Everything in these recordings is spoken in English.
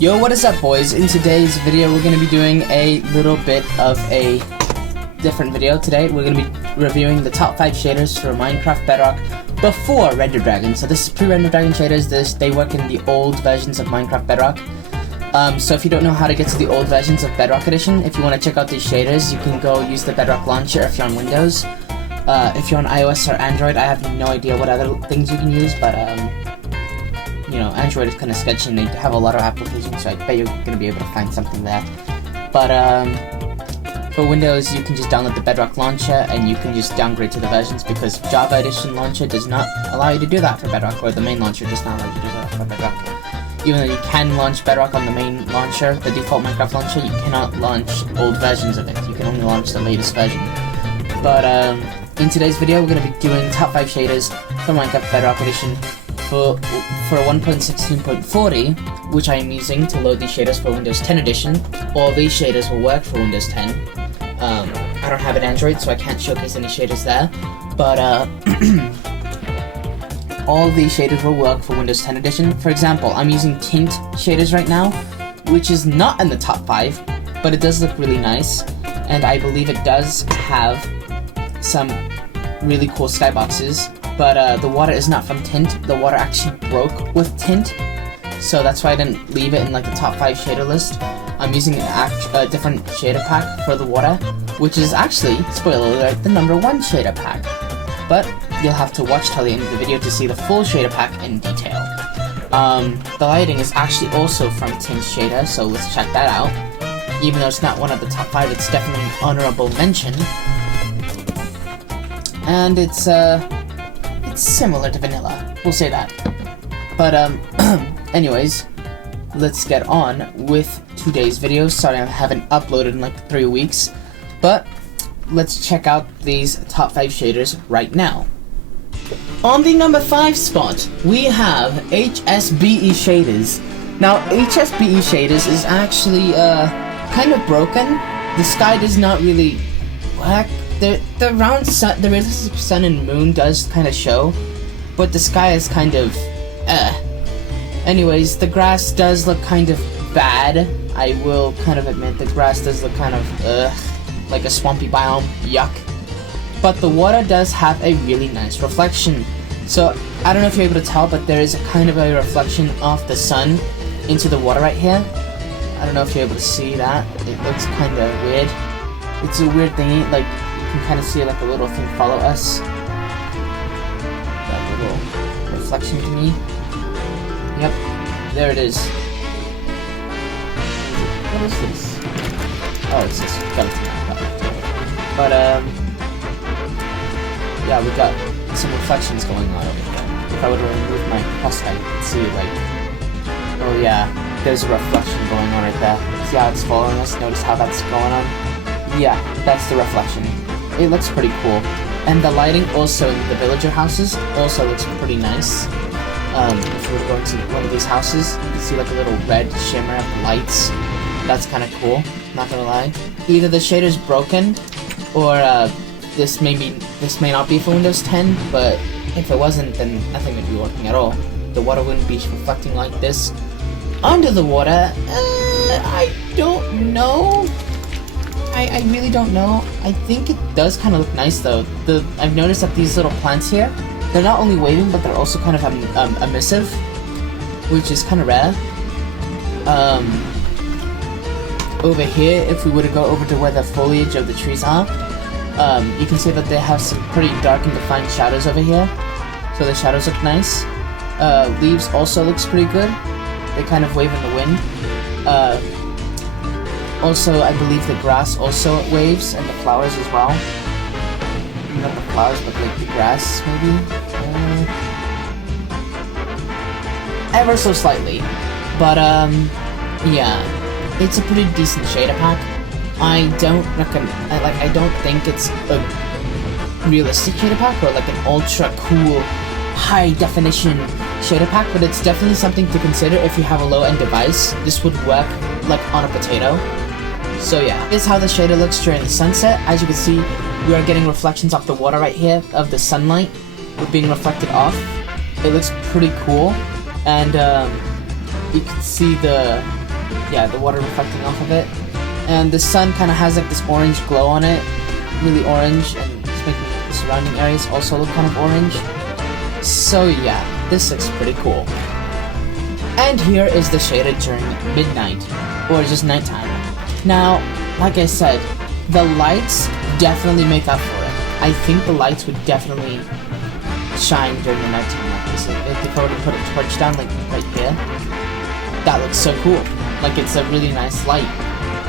Yo, what is up, boys? In today's video, we're going to be doing a little bit of a different video. Today, we're going to be reviewing the top 5 shaders for Minecraft Bedrock before Render Dragon. So this is pre-Render Dragon shaders. They work in the old versions of Minecraft Bedrock. So if you don't know how to get to the old versions of Bedrock Edition, if you want to check out these shaders, you can go use the Bedrock launcher if you're on Windows. If you're on iOS or Android, I have no idea what other things you can use, but you know, Android is kind of sketchy and they have a lot of applications, so I bet you're going to be able to find something there. But for Windows, you can just download the Bedrock launcher and you can just downgrade to the versions, because Java Edition launcher does not allow you to do that for Bedrock, or the main launcher does not allow you to do that for Bedrock. Even though you can launch Bedrock on the main launcher, the default Minecraft launcher, you cannot launch old versions of it. You can only launch the latest version. But in today's video, we're going to be doing top 5 shaders for Minecraft Bedrock Edition for 1.16.40, which I am using to load these shaders for Windows 10 Edition. All these shaders will work for Windows 10. I don't have an Android, so I can't showcase any shaders there, but all these shaders will work for Windows 10 Edition. For example, I'm using tint shaders right now, which is not in the top 5, but it does look really nice, and I believe it does have some really cool skyboxes. But the water is not from tint. The water actually broke with tint, so that's why I didn't leave it in like the top 5 shader list. I'm using a different shader pack for the water, which is actually, spoiler alert, the #1 shader pack. But you'll have to watch till the end of the video to see the full shader pack in detail. The lighting is actually also from tint shader, so let's check that out. Even though it's not one of the top 5, it's definitely an honorable mention. And it's similar to vanilla, we'll say that. But anyways, let's get on with today's video. Sorry I haven't uploaded in like 3 weeks, but let's check out these top 5 shaders right now. On the number 5 spot, we have HSBE shaders. Now HSBE shaders is actually kind of broken. The sky does not really work. The round sun, the realistic sun and moon does kind of show, but the sky is kind of, Anyways, the grass does look kind of bad. I will kind of admit the grass does look kind of, like a swampy biome, yuck. But the water does have a really nice reflection. So, I don't know if you're able to tell, but there is a kind of a reflection of the sun into the water right here. I don't know if you're able to see that. It looks kind of weird. It's a weird thing, like, you can kind of see like a little thing follow us. That little reflection to me. Yep, there it is. What is this? Oh, it's this skeleton. But yeah, we got some reflections going on over here. If I were to remove my crosshair, you can see like, oh yeah, there's a reflection going on right there. See how it's following us? Notice how that's going on? Yeah, that's the reflection. It looks pretty cool. And the lighting also in the villager houses also looks pretty nice. If you were to go into one of these houses, you can see like a little red shimmer of lights. That's kind of cool, not gonna lie. Either the shader's broken, or this may not be for Windows 10, but if it wasn't, then nothing would be working at all. The water wouldn't be reflecting like this. Under the water, I don't know. I really don't know. I think it does kind of look nice though. I've noticed that these little plants here, they're not only waving, but they're also kind of emissive, which is kind of rare. Over here, if we were to go over to where the foliage of the trees are, you can see that they have some pretty dark and defined shadows over here. So the shadows look nice. Leaves also looks pretty good. They kind of wave in the wind. Also, I believe the grass also waves, and the flowers as well. Not the flowers, but like the grass, maybe? Ever so slightly. But, yeah. It's a pretty decent shader pack. I don't think it's a realistic shader pack, or like an ultra cool, high definition shader pack, but it's definitely something to consider if you have a low-end device. This would work like on a potato. So yeah, this is how the shader looks during the sunset. As you can see, we are getting reflections off the water right here of the sunlight being reflected off. It looks pretty cool, and you can see the yeah, the water reflecting off of it. And the sun kind of has like this orange glow on it, really orange, and it's making the surrounding areas also look kind of orange. So yeah, this looks pretty cool. And here is the shader during midnight, or just nighttime. Now, like I said, the lights definitely make up for it. I think the lights would definitely shine during the nighttime like this. If I were to put a torch down like right here, that looks so cool. Like it's a really nice light.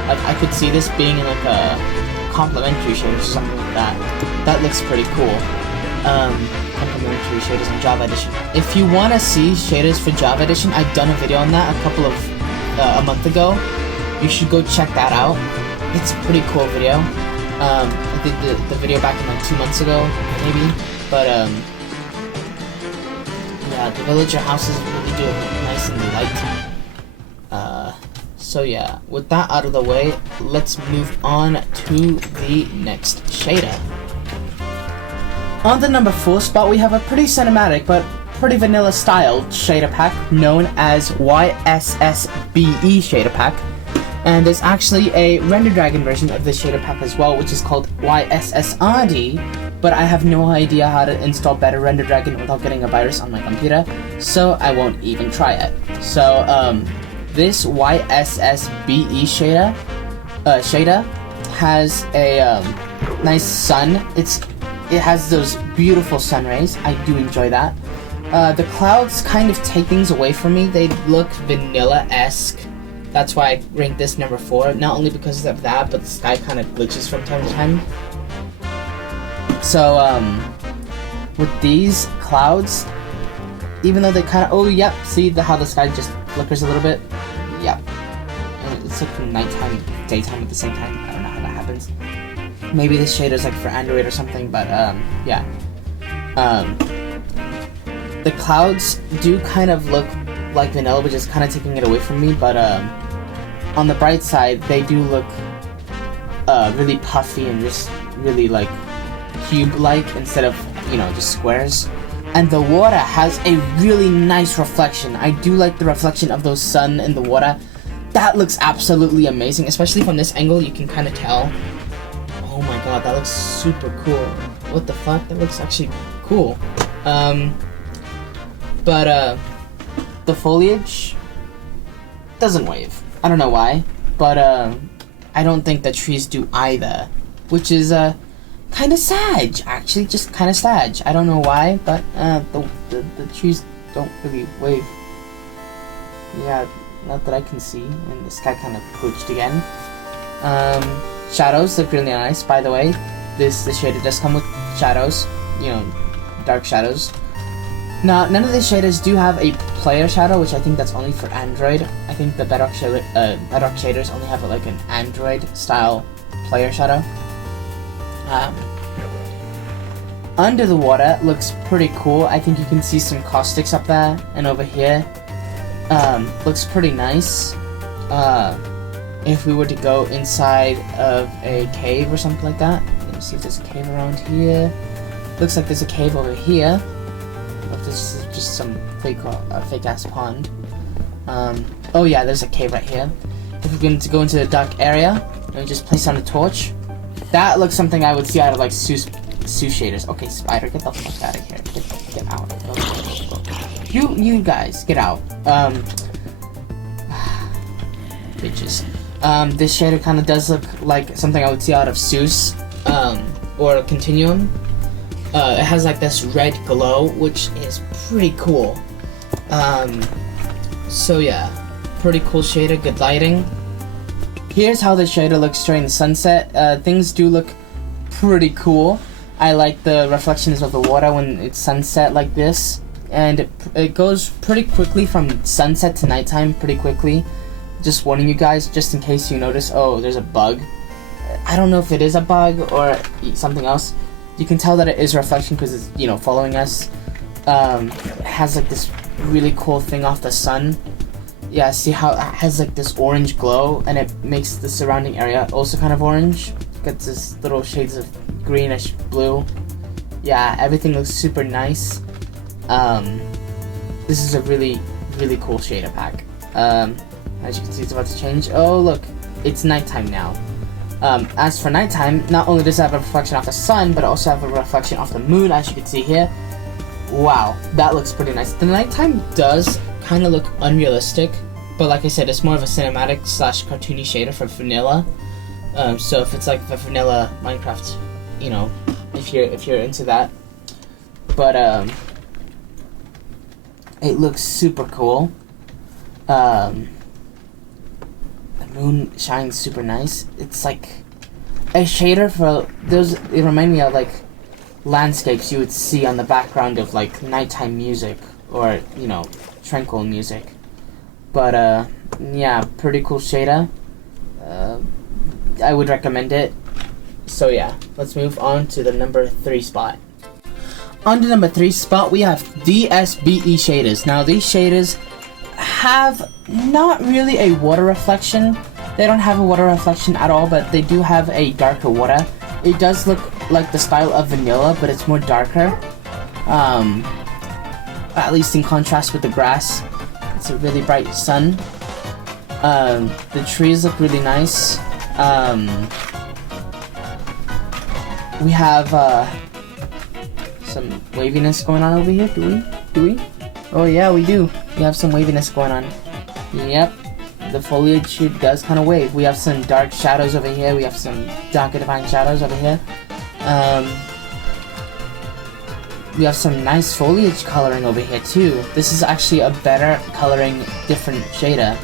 Like I could see this being in like a complementary shade or something like that. That looks pretty cool. Complementary shaders in Java Edition. If you want to see shaders for Java Edition, I've done a video on that a month ago. You should go check that out. It's a pretty cool video. I did the video back in like 2 months ago, maybe. But yeah, the villager houses really do look nice and light. So yeah, with that out of the way, let's move on to the next shader. On the number 4 spot, we have a pretty cinematic but pretty vanilla styled shader pack known as YSSBE shader pack. And there's actually a Render Dragon version of this shader pack as well, which is called YSSRD, but I have no idea how to install better Render Dragon without getting a virus on my computer, so I won't even try it. So this YSSBE shader has a nice sun. It has those beautiful sun rays. I do enjoy that. The clouds kind of take things away from me. They look vanilla-esque. That's why I ranked this number 4. Not only because of that, but the sky kind of glitches from time to time. So with these clouds, even though they kind of, oh yep, see how the sky just flickers a little bit? Yep. And it's like nighttime, daytime at the same time. I don't know how that happens. Maybe this shader's like for Android or something, but yeah. The clouds do kind of look like vanilla, but just kind of taking it away from me, but on the bright side, they do look really puffy and just really like cube-like instead of, you know, just squares. And the water has a really nice reflection. I do like the reflection of those sun in the water. That looks absolutely amazing, especially from this angle. You can kind of tell. Oh my god, that looks super cool. What the fuck? That looks actually cool. But the foliage doesn't wave. I don't know why, but I don't think the trees do either, which is kind of sad, actually, just kind of sad. I don't know why, but the trees don't really wave. Yeah, not that I can see, and the sky kind of glitched again. Shadows look really nice, by the way. This shader does come with shadows, you know, dark shadows. Now, none of the shaders do have a player shadow, which I think that's only for Android. I think the bedrock shaders only have like an Android-style player shadow. Under the water looks pretty cool. I think you can see some caustics up there and over here. Looks pretty nice. If we were to go inside of a cave or something like that. Let me see if there's a cave around here. Looks like there's a cave over here. This is just some fake ass pond. Oh yeah, there's a cave right here. If we're going to go into a dark area, and we just place on a torch, that looks something I would see out of like Sue shaders. Okay, spider, get the fuck out of here. Get out. Go. You guys, get out. Bitches. This shader kind of does look like something I would see out of Seuss, or a Continuum. It has like this red glow, which is pretty cool. So yeah, pretty cool shader, good lighting. Here's how the shader looks during the sunset. Things do look pretty cool. I like the reflections of the water when it's sunset like this. And it goes pretty quickly from sunset to nighttime, pretty quickly. Just warning you guys, just in case you notice, oh, there's a bug. I don't know if it is a bug or something else. You can tell that it is reflection because it's, you know, following us. It has like this really cool thing off the sun. Yeah, see how it has like this orange glow, and it makes the surrounding area also kind of orange. Got this little shades of greenish blue. Yeah, everything looks super nice. This is a really, really cool shader pack. As you can see, it's about to change. Oh, look, it's nighttime now. As for nighttime, not only does it have a reflection off the sun, but it also have a reflection off the moon, as you can see here. Wow, that looks pretty nice. The nighttime does kind of look unrealistic, but like I said, it's more of a cinematic slash cartoony shader for vanilla. So if it's like the vanilla Minecraft, you know, if you're into that. But it looks super cool. The moon shines super nice. It's like a shader for those. It reminds me of like landscapes you would see on the background of like nighttime music or, you know, tranquil music. But yeah, pretty cool shader. I would recommend it. So yeah, let's move on to the number 3 spot. On the number 3 spot, we have DSBE shaders. Now these shaders have not really a water reflection. They don't have a water reflection at all, but they do have a darker water. It does look like the style of vanilla, but it's more darker. At least in contrast with the grass. It's a really bright sun. The trees look really nice. We have some waviness going on over here. Do we? Oh yeah, we do. We have some waviness going on. Yep. The foliage here does kind of wave. We have some dark shadows over here. We have some darker defined shadows over here. We have some nice foliage coloring over here too. This is actually a better coloring, different shader.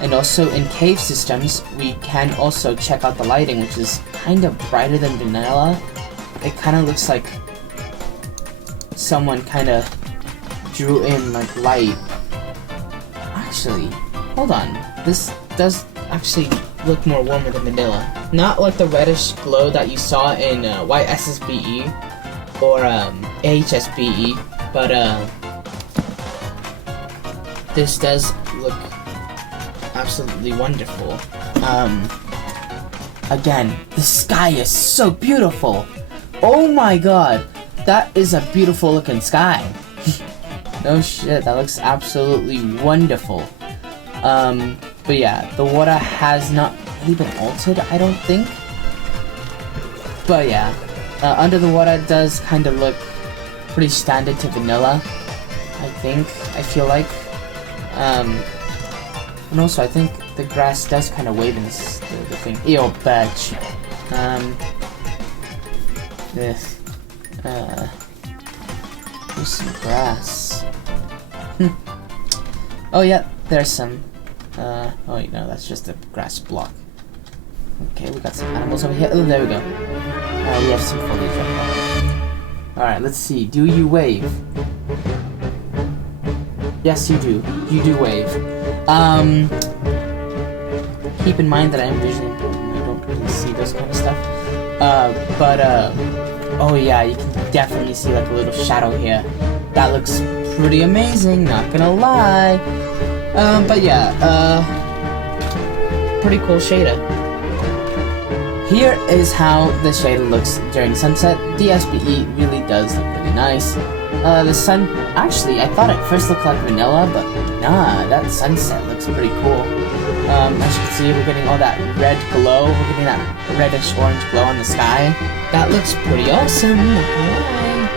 And also in cave systems, we can also check out the lighting, which is kind of brighter than vanilla. It kind of looks like someone kind of drew in like light. Actually, hold on. This does actually look more warmer than vanilla. Not like the reddish glow that you saw in YSSBE or AHSBE, but this does look absolutely wonderful. Again, the sky is so beautiful. Oh my god, that is a beautiful looking sky. No shit, that looks absolutely wonderful. But yeah, the water has not really been altered, I don't think. But yeah, under the water does kind of look pretty standard to vanilla, I feel like. And also, I think the grass does kind of wave in this, the thing. Ew, badge. There's some grass. Oh yeah, there's some. Oh wait, no, that's just a grass block. Okay, we got some animals over here. Oh, there we go. We have some foliage right now. Alright, let's see. Do you wave? Yes, you do. You do wave. Keep in mind that I am visually impaired. I don't really see this kind of stuff. Oh yeah, you can definitely see like a little shadow here. That looks pretty amazing, not gonna lie. But yeah, pretty cool shader. Here is how the shader looks during sunset. DSBE really does look really nice. The sun, actually, I thought it first looked like vanilla, but nah, that sunset looks pretty cool. As you can see, we're getting all that red glow. We're getting that reddish orange glow on the sky. That looks pretty awesome, not gonna lie.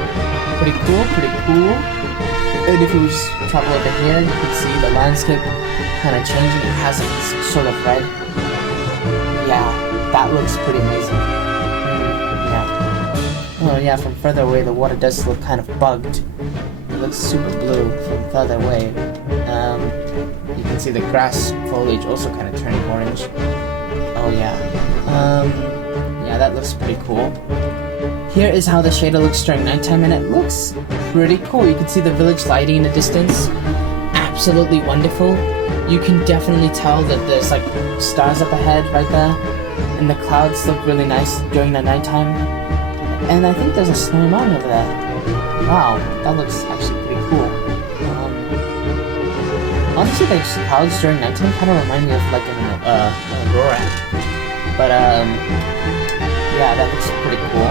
Pretty cool, pretty cool. And if you just travel over here, you can see the landscape kind of changing. It has like this sort of red. Yeah, that looks pretty amazing. Yeah. Oh yeah, from further away, the water does look kind of bugged. It looks super blue from further away. You can see the grass foliage also kind of turning orange. Oh yeah. Yeah, that looks pretty cool. Here is how the shader looks during nighttime, and it looks pretty cool. You can see the village lighting in the distance. Absolutely wonderful. You can definitely tell that there's like stars up ahead right there, and the clouds look really nice during the nighttime. And I think there's a snowy mountain over there. Wow, that looks actually pretty cool. Honestly, the clouds during nighttime kind of remind me of like an aurora. But yeah, that looks pretty cool.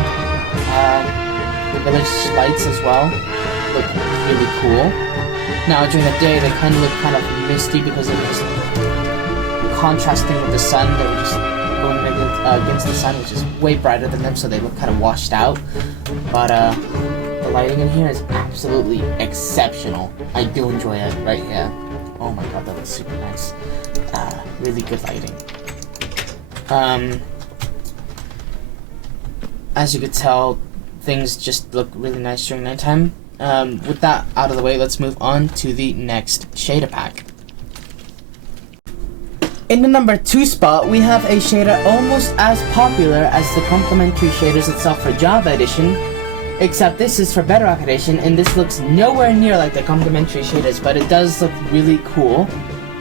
The village lights as well look really cool. Now during the day they kind of look kind of misty because of just contrasting with the sun. They were just going against the sun, which is way brighter than them, so they look kind of washed out. But the lighting in here is absolutely exceptional. I do enjoy it right here. Oh my god, that looks super nice. Really good lighting. As you could tell, things just look really nice during nighttime. With that out of the way, let's move on to the next shader pack. In the number 2 spot, we have a shader almost as popular as the complementary shaders itself for Java Edition, except this is for Bedrock Edition, and this looks nowhere near like the complementary shaders, but it does look really cool.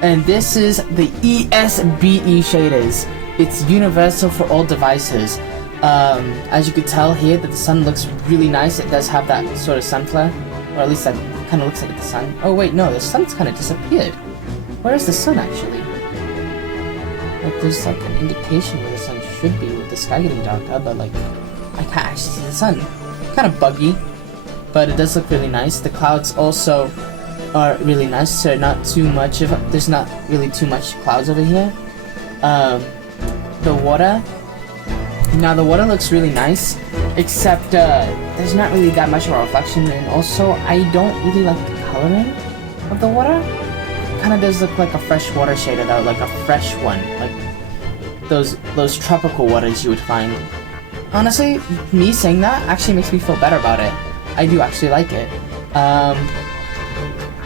And this is the ESBE shaders. It's universal for all devices. As you could tell here that the sun looks really nice. It does have that sort of sun flare, or at least that kind of looks like the sun. Oh wait, no, the sun's kind of disappeared. Where is the sun actually? Like there's like an indication where the sun should be with the sky getting darker, but like I can't actually see the sun. Kind of buggy, but it does look really nice. The clouds also are really nice, so not too much of there's not really too much clouds over here. The water. Now the water looks really nice, except there's not really that much of a reflection, and also I don't really like the coloring of the water. It kind of does look like a freshwater shader though, like a fresh one, like those tropical waters you would find. Honestly, me saying that actually makes me feel better about it. I do actually like it.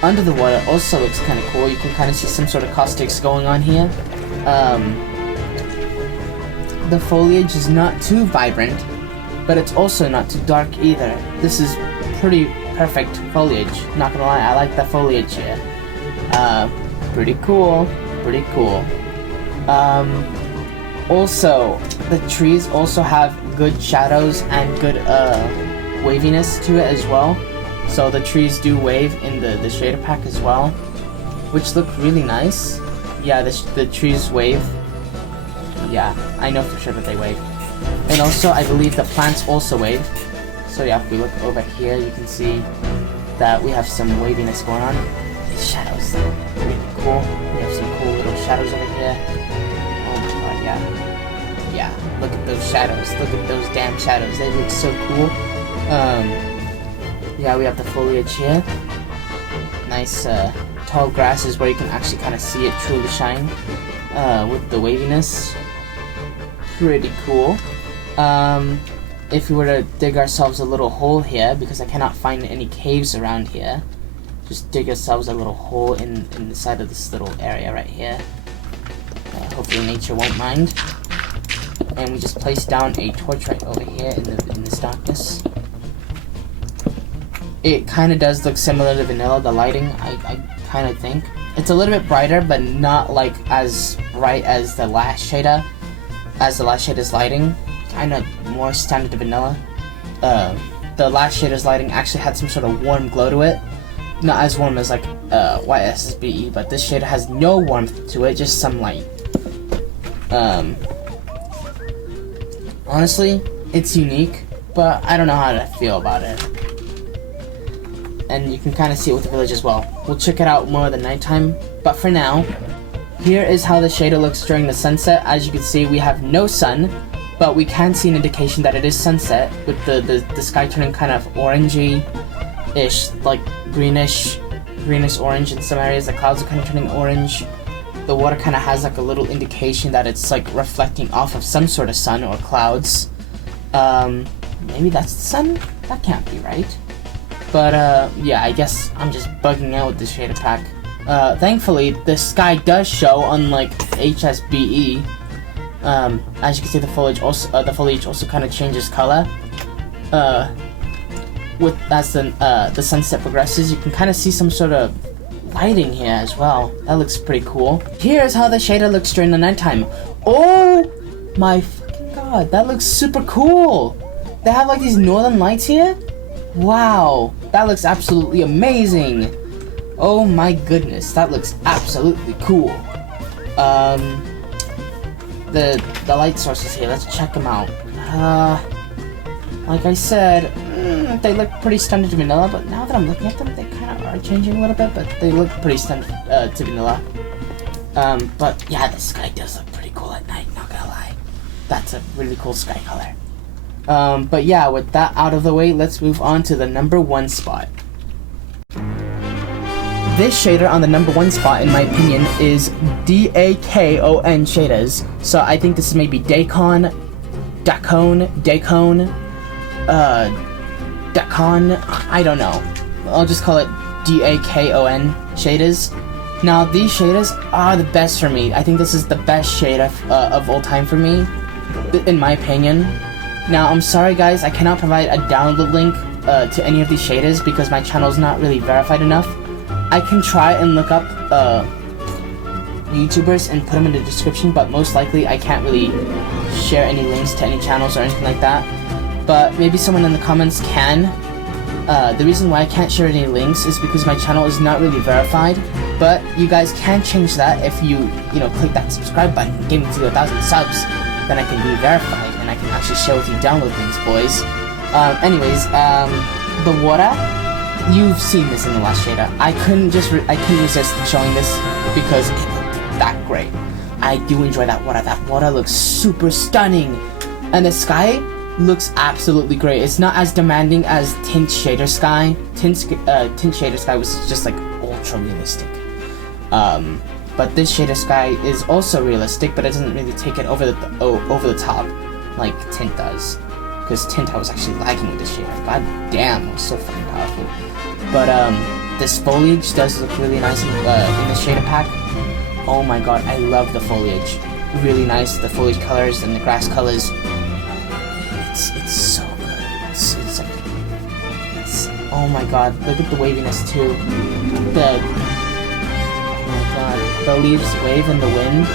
Under the water also looks kind of cool. You can kind of see some sort of caustics going on here. The foliage is not too vibrant, but it's also not too dark either. This is pretty perfect foliage. Not gonna lie, I like the foliage here. Pretty cool. Pretty cool. Also, the trees also have good shadows and good waviness to it as well. So the trees do wave in the shader pack as well, which look really nice. Yeah, the trees wave. Yeah, I know for sure that they wave. And also, I believe the plants also wave. So yeah, if we look over here, you can see that we have some waviness going on. These shadows, really cool. We have some cool little shadows over here. Oh my god, yeah. Yeah, look at those shadows. Look at those damn shadows. They look so cool. Yeah, we have the foliage here. Nice, tall grasses where you can actually kind of see it truly shine. With the waviness. Pretty cool. If we were to dig ourselves a little hole here, because I cannot find any caves around here, just dig ourselves a little hole in the side of this little area right here. Hopefully nature won't mind. And we just place down a torch right over here in this darkness. It kind of does look similar to vanilla, the lighting, I kind of think. It's a little bit brighter, but not like as bright as the last shader. As the last shader's lighting, kind of more standard to vanilla. The last shader's lighting actually had some sort of warm glow to it. Not as warm as like YSSBE, but this shader has no warmth to it, just some light. Honestly, it's unique, but I don't know how to feel about it. And you can kind of see it with the village as well. We'll check it out more at the nighttime, but for now, here is how the shader looks during the sunset. As you can see, we have no sun, but we can see an indication that it is sunset, with the sky turning kind of orangey-ish, like greenish orange in some areas. The clouds are kind of turning orange. The water kind of has like a little indication that it's like reflecting off of some sort of sun or clouds. Maybe that's the sun? That can't be right. But yeah, I guess I'm just bugging out with this shader pack. Thankfully, the sky does show, unlike HSBE. As you can see, the foliage also kind of changes color. As the sunset progresses, you can kind of see some sort of lighting here as well. That looks pretty cool. Here's how the shader looks during the nighttime. Oh my fucking god, that looks super cool. They have like these northern lights here. Wow, that looks absolutely amazing. Oh my goodness, that looks absolutely cool. The light sources here, let's check them out. Like I said, they look pretty standard to vanilla, but now that I'm looking at them, they kind of are are changing a little bit, but they look pretty standard to vanilla. But yeah, the sky does look pretty cool at night, not gonna lie. That's a really cool sky color. But yeah, with that out of the way, let's move on to the number 1 spot. This shader on the number 1 spot, in my opinion, is DAKON shaders. So I think this is maybe Dacon, Dacon, I don't know. I'll just call it DAKON shaders. Now, these shaders are the best for me. I think this is the best shade of all time for me, in my opinion. Now, I'm sorry guys, I cannot provide a download link to any of these shaders because my channel is not really verified enough. I can try and look up YouTubers and put them in the description, but most likely I can't really share any links to any channels or anything like that. But maybe someone in the comments can. The reason why I can't share any links is because my channel is not really verified, but you guys can change that if you click that subscribe button and give me to 1,000 subs, then I can be verified and I can actually share with you download links, boys. Anyways, the water, you've seen this in the last shader. I couldn't resist showing this because it looked that great. I do enjoy that water. That water looks super stunning, and the sky looks absolutely great. It's not as demanding as Tint Shader Sky. Tint Shader Sky was just like ultra realistic. But this Shader Sky is also realistic, but it doesn't really take it over the top like Tint does. Because Tint, I was actually lagging with this shader. God damn, it was so fucking powerful. But this foliage does look really nice in the shader pack. Oh my god, I love the foliage. Really nice, the foliage colors and the grass colors. It's so good. It's like, oh my god, look at the waviness too. Oh my god, the leaves wave in the wind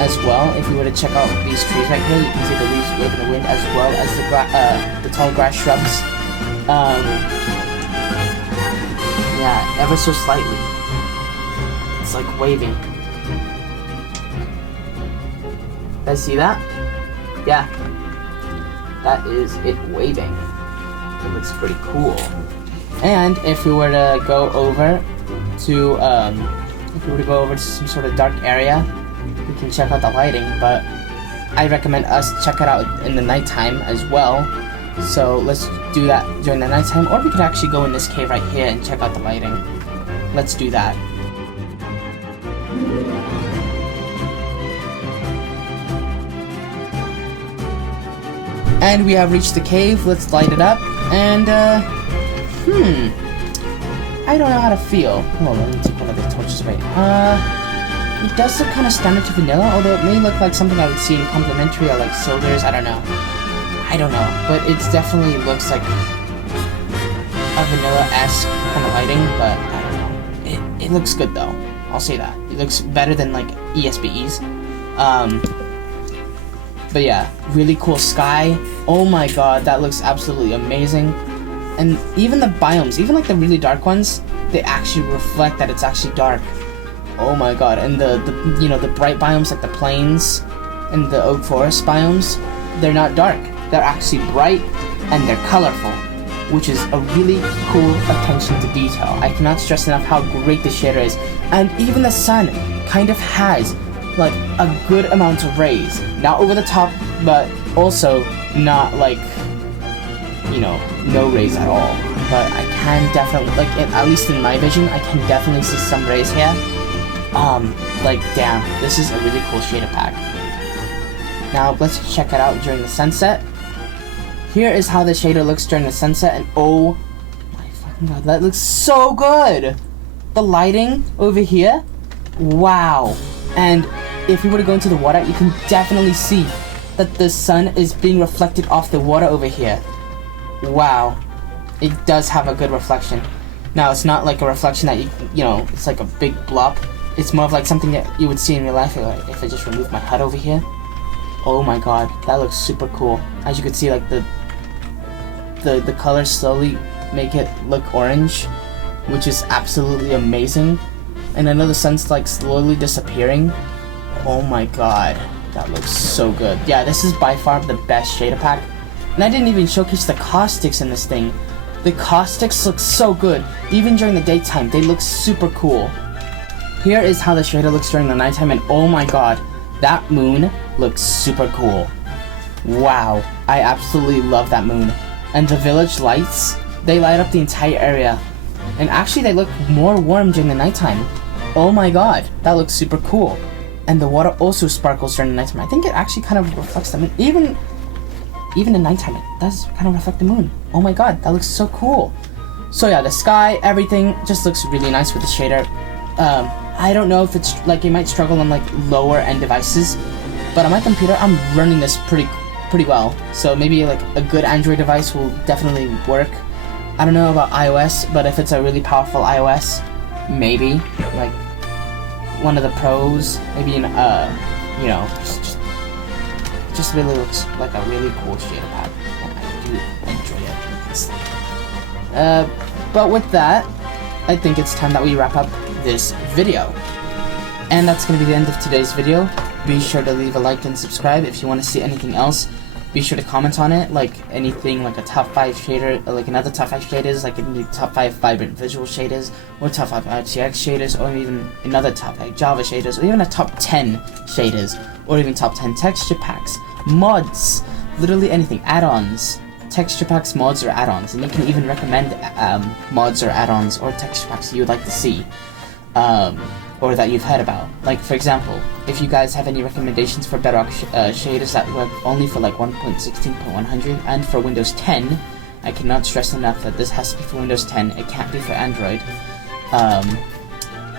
as well. If you were to check out these trees right here, you can see the leaves wave in the wind as well as the tall grass shrubs. Yeah, ever so slightly. It's like waving. Guys, see that? Yeah. That is it waving. It looks pretty cool. And if we were to go over to some sort of dark area, we can check out the lighting, but I recommend us check it out in the nighttime as well. So let's do that during the nighttime, or we could actually go in this cave right here and check out the lighting. Let's do that. And we have reached the cave. Let's light it up. And I don't know how to feel. Hold on, let me take one of the torches away. It does look kind of standard to vanilla, although it may look like something I would see in complimentary or like silvers. I don't know, but it definitely looks like a vanilla-esque kind of lighting. But I don't know. It looks good though. I'll say that. It looks better than like ESBE's. But yeah, really cool sky. Oh my god, that looks absolutely amazing. And even the biomes, even like the really dark ones, they actually reflect that it's actually dark. Oh my god, and the bright biomes like the plains and the oak forest biomes, they're not dark. They're actually bright and they're colorful, which is a really cool attention to detail. I cannot stress enough how great the shader is. And even the sun kind of has like a good amount of rays. Not over the top, but also not like, no rays at all. But I can definitely, like, at least in my vision, I can definitely see some rays here. Like, damn, this is a really cool shader pack. Now, let's check it out during the sunset. Here is how the shader looks during the sunset, and oh my fucking god, that looks so good! The lighting over here, wow. And if we were to go into the water, you can definitely see that the sun is being reflected off the water over here. Wow. It does have a good reflection. Now, it's not like a reflection that it's like a big blob. It's more of like something that you would see in real life. Like if I just remove my HUD over here. Oh my god, that looks super cool. As you can see, like the colors slowly make it look orange, which is absolutely amazing. And I know the sun's like slowly disappearing. Oh my god, that looks so good. Yeah, this is by far the best shader pack. And I didn't even showcase the caustics in this thing. The caustics look so good. Even during the daytime, they look super cool. Here is how the shader looks during the nighttime, and oh my god, that moon looks super cool. Wow, I absolutely love that moon. And the village lights, they light up the entire area. And actually they look more warm during the nighttime. Oh my god, that looks super cool. And the water also sparkles during the nighttime. I think it actually kind of reflects the moon. Even in nighttime, it does kind of reflect the moon. Oh my god, that looks so cool. So yeah, the sky, everything just looks really nice with the shader. I don't know if it's like, it might struggle on like lower end devices, but on my computer, I'm running this pretty well. So maybe like a good Android device will definitely work. I don't know about iOS, but if it's a really powerful iOS, maybe like one of the pros, maybe in you know, just really looks like a really cool shader pad, and I do enjoy it. But with that, I think it's time that we wrap up this video. And that's going to be the end of today's video. Be sure to leave a like and subscribe. If you want to see anything else, be sure to comment on it, like anything like a top 5 shader, like another top 5 shaders, like in the top 5 vibrant visual shaders, or top 5 RTX shaders, or even another top 5 Java shaders, or even a top 10 shaders, or even top 10 texture packs, mods, literally anything, add-ons, texture packs, mods, or add-ons, and you can even recommend mods or add-ons or texture packs you would like to see, or that you've heard about. Like, for example, if you guys have any recommendations for bedrock shaders that work only for like 1.16.100 and for Windows 10, I cannot stress enough that this has to be for Windows 10, it can't be for Android.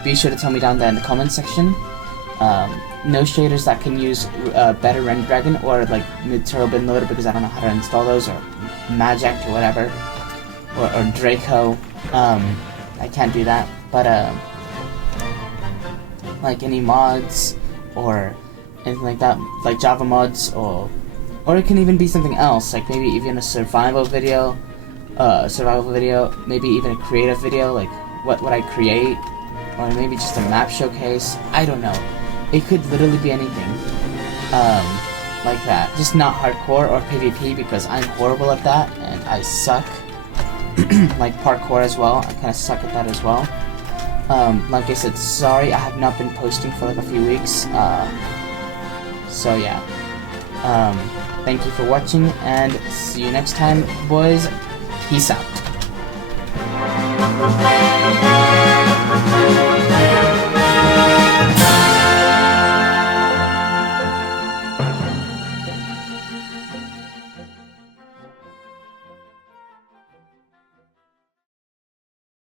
Be sure to tell me down there in the comment section. No shaders that can use better Render Dragon or like mid-turbo bin loader, because I don't know how to install those, or Magic or whatever, or Draco. I can't do that, but like any mods or anything like that, like Java mods, or it can even be something else, like maybe even a survival video, maybe even a creative video, like what would I create, or maybe just a map showcase. I don't know. It could literally be anything, like that. Just not hardcore or PvP, because I'm horrible at that and I suck. Like parkour as well, I kind of suck at that as well. Like I said, sorry I have not been posting for like a few weeks, so yeah. Thank you for watching, and see you next time, boys. Peace out.